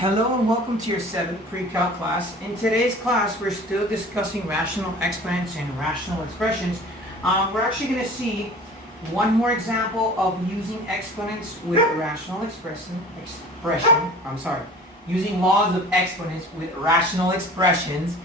Hello and welcome to your 7th pre-calc class. In today's class, we're still discussing rational exponents and rational expressions. We're actually going to see one more example of using exponents with rational using laws of exponents with rational expressions.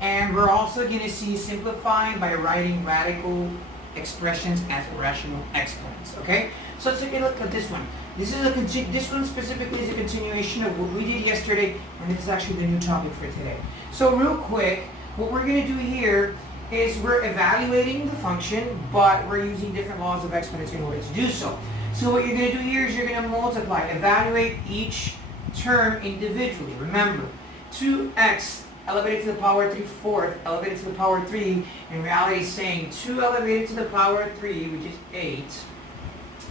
And we're also going to see simplifying by writing radical expressions as rational exponents. Okay? So let's take a look at this one. This one specifically is a continuation of what we did yesterday, and this is actually the new topic for today. So real quick, what we're going to do here is we're evaluating the function, but we're using different laws of exponents in order to do so. So what you're going to do here is you're going to multiply, evaluate each term individually. Remember, 2x elevated to the power 3/4 elevated to the power 3, in reality is saying 2 elevated to the power 3, which is 8.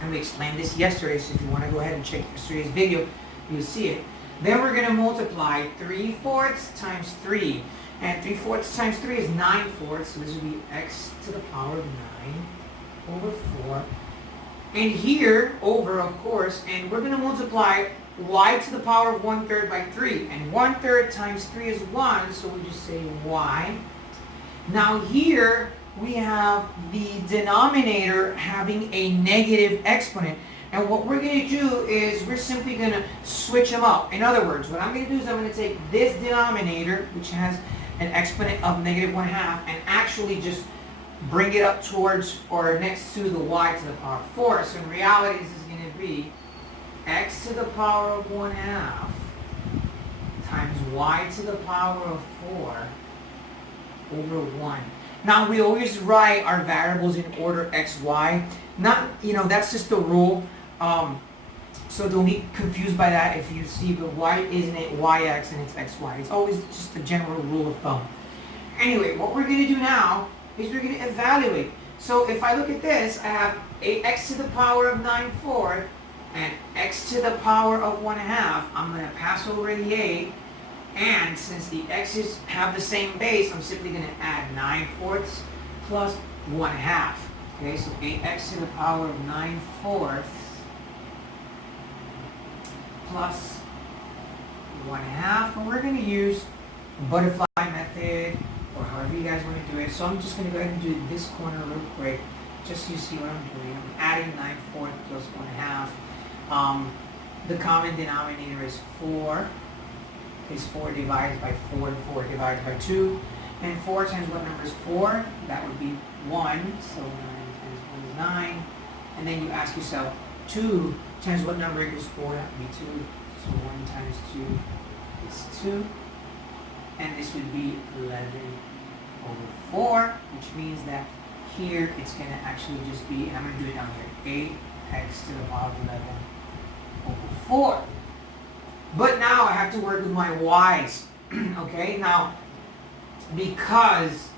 And we explained this yesterday, so if you want to go ahead and check yesterday's video, you'll see it. Then we're going to multiply 3/4 times 3. And 3/4 times 3 is 9/4, so this would be x to the power of 9 over 4. And here, over, of course, and we're going to multiply y to the power of 1/3 by 3. And 1/3 times 3 is 1, so we just say y. Now here, we have the denominator having a negative exponent. And what we're going to do is we're simply going to switch them up. In other words, what I'm going to do is I'm going to take this denominator, which has an exponent of -1/2, and actually just bring it up towards or next to the y to the power 4. So in reality, this is going to be x to the power of 1/2 times y to the power of 4 over 1. Now, we always write our variables in order x, y. Not, that's just the rule. So don't be confused by that if you see the y isn't it yx and it's xy. It's always just a general rule of thumb. Anyway, what we're going to do now is we're going to evaluate. So if I look at this, I have x to the power of 9/4 and x to the power of 1/2. I'm going to pass over the a. And since the x's have the same base, I'm simply going to add 9/4 plus 1/2. Okay, so 8x to the power of 9/4 plus 1/2. And we're going to use butterfly method or however you guys want to do it. So I'm just going to go ahead and do this corner real quick just so you see what I'm doing. I'm adding 9/4 plus 1/2. The common denominator is 4. Is 4 divided by 4, 4 divided by 2. And 4 times what number is 4? That would be 1. So 9 times 1 is 9. And then you ask yourself, 2 times what number equals 4? That would be 2. So 1 times 2 is 2. And this would be 11 over 4, which means that here it's going to actually just be, and I'm going to do it down here, 8x to the power of 11 over 4. But now I have to work with my y's, okay? Now, because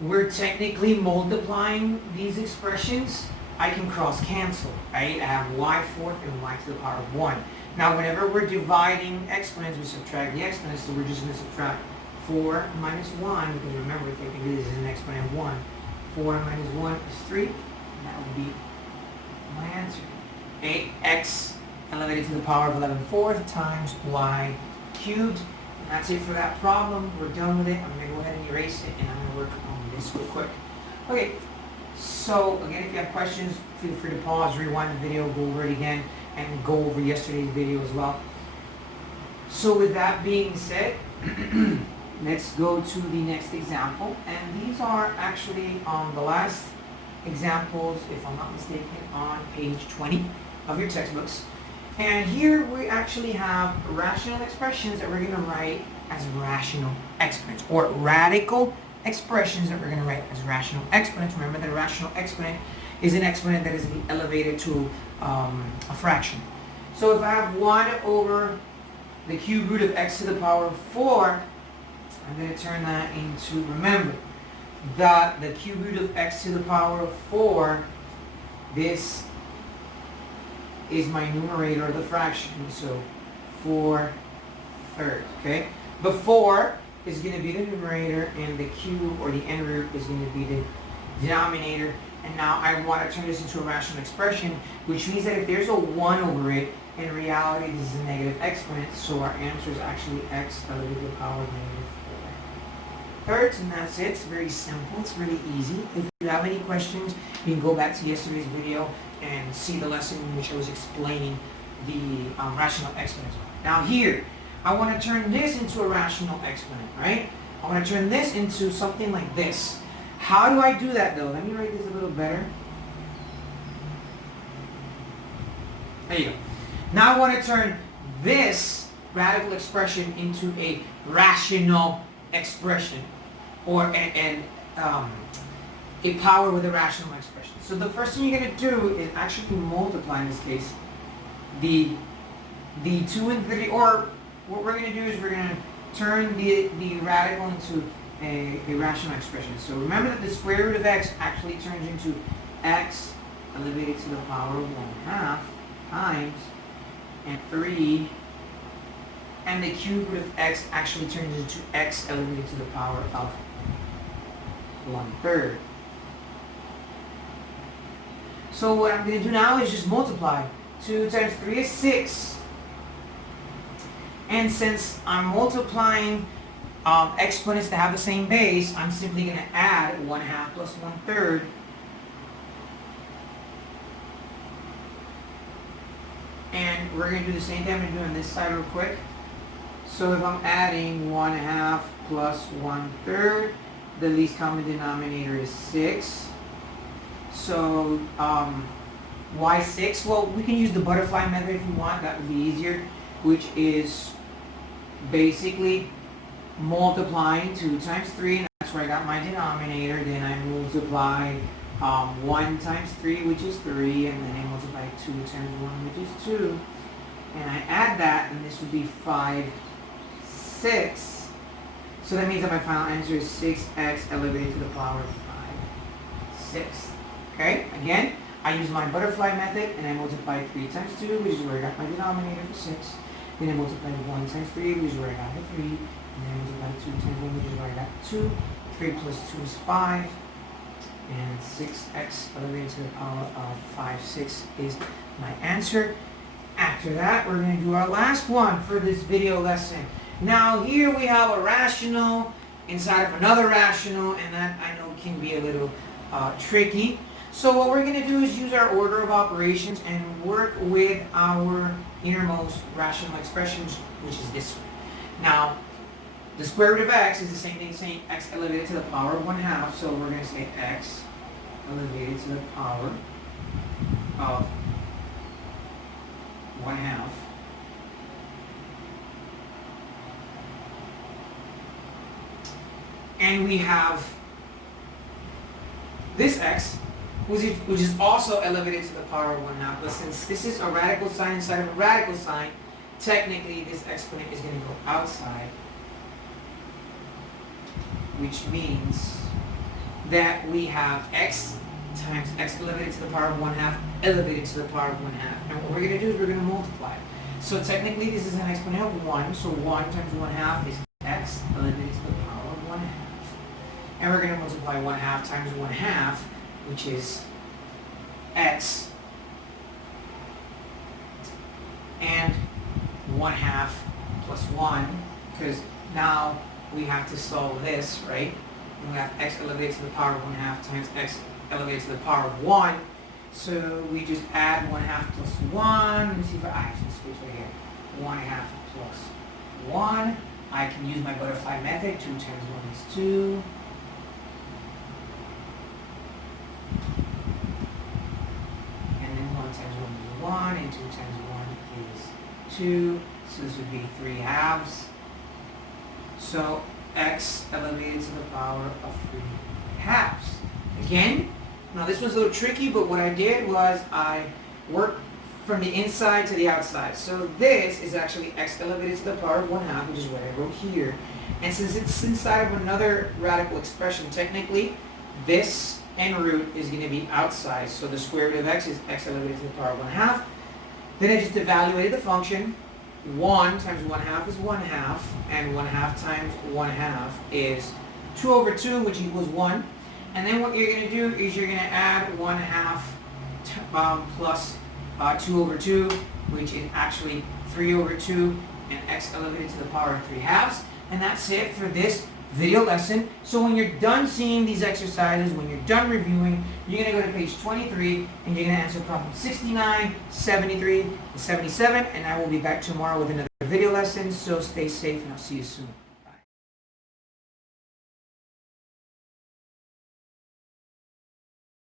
we're technically multiplying these expressions, I can cross-cancel, right? I have y/4 and y to the power of 1. Now, whenever we're dividing exponents, we subtract the exponents, so we're just going to subtract 4 minus 1, because remember, technically this is an exponent of 1. 4 minus 1 is 3, and that would be my answer. 8x elevated to the power of 11/4 times y cubed. And that's it for that problem. We're done with it. I'm going to go ahead and erase it, and I'm going to work on this real quick. Okay, so again, if you have questions, feel free to pause, rewind the video, go over it again, and go over yesterday's video as well. So with that being said, let's go to the next example. And these are actually the last examples, if I'm not mistaken, on page 20 of your textbooks. And here we actually have rational expressions that we're going to write as rational exponents, or radical expressions that we're going to write as rational exponents. Remember that a rational exponent is an exponent that is elevated to a fraction. So if I have 1 over the cube root of x to the power of 4, I'm going to turn that into, remember, that the cube root of x to the power of 4, this is my numerator of the fraction, so 4/3, okay? The 4 is going to be the numerator, and the cube or the n root is going to be the denominator, And now I want to turn this into a rational expression, which means that if there's a 1 over it, in reality this is a negative exponent, so our answer is actually x elevated to the power of negative 4 thirds, and that's it. It's very simple. It's really easy. If you have any questions, you can go back to yesterday's video and see the lesson in which I was explaining the rational exponents. Now here, I want to turn this into a rational exponent, right? I want to turn this into something like this. How do I do that though? Let me write this a little better. There you go. Now I want to turn this radical expression into a rational expression, or a power with a rational expression. So the first thing you're going to do is actually multiply, in this case, the 2 and 3, or what we're going to do is we're going to turn the radical into a rational expression. So remember that the square root of x actually turns into x elevated to the power of 1/2 times and 3, and the cube root of x actually turns into x elevated to the power of 1/3. So what I'm going to do now is just multiply. 2 times 3 is 6. And since I'm multiplying exponents that have the same base, I'm simply going to add 1/2 plus 1/3. And we're going to do the same thing I'm going to do on this side real quick. So if I'm adding 1/2 plus 1/3, the least common denominator is 6. So why 6? Well, we can use the butterfly method if you want. That would be easier, which is basically multiplying 2 times 3, and that's where I got my denominator. Then I multiply 1 times 3, which is 3, and then I multiply 2 times 1, which is 2. And I add that, and this would be 5, 6. So that means that my final answer is 6x elevated to the power of 5/6. Okay, again, I use my butterfly method, and I multiply 3 times 2, which is where I got my denominator for 6. Then I multiply 1 times 3, which is where I got the 3. And then I multiply 2 times 1, which is where I got 2. 3 plus 2 is 5. And 6x elevated to the power of 5/6 is my answer. After that, we're going to do our last one for this video lesson. Now here we have a rational inside of another rational, and that I know can be a little tricky. So what we're going to do is use our order of operations and work with our innermost rational expressions, which is this one. Now, the square root of x is the same thing as saying x elevated to the power of 1/2, so we're going to say x elevated to the power of 1/2. And we have this x, which is also elevated to the power of 1/2. But since this is a radical sign inside of a radical sign, technically this exponent is going to go outside, which means that we have x times x elevated to the power of 1/2 elevated to the power of 1/2. And what we're going to do is we're going to multiply. So technically this is an exponent of 1, so 1 times 1/2 is x elevated to the power of 1/2. And we're going to multiply 1/2 times 1/2, which is x, and 1/2 plus 1, because now we have to solve this, right? And we have x elevated to the power of 1/2 times x elevated to the power of 1. So we just add 1/2 plus 1. Let me see if I have some space right here. 1/2 plus 1. I can use my butterfly method. 2 times 1 is 2. And then 1 times 1 is 1, and 2 times 1 is 2. So this would be 3/2. So x elevated to the power of 3/2. Again, now this one's a little tricky, but what I did was I worked from the inside to the outside. So this is actually x elevated to the power of 1/2, which is what I wrote here. And since it's inside of another radical expression, technically this n root is going to be outside. So the square root of x is x elevated to the power of 1/2. Then I just evaluated the function. 1 times 1/2 is 1/2, and 1/2 times 1/2 is 2/2, which equals 1. And then what you're going to do is you're going to add 1/2 plus 2 over 2, which is actually 3 over 2, and x elevated to the power of 3/2. And that's it for this video lesson. So when you're done seeing these exercises, when you're done reviewing, you're going to go to page 23 and you're going to answer problem 69, 73, and 77. And I will be back tomorrow with another video lesson. So stay safe and I'll see you soon.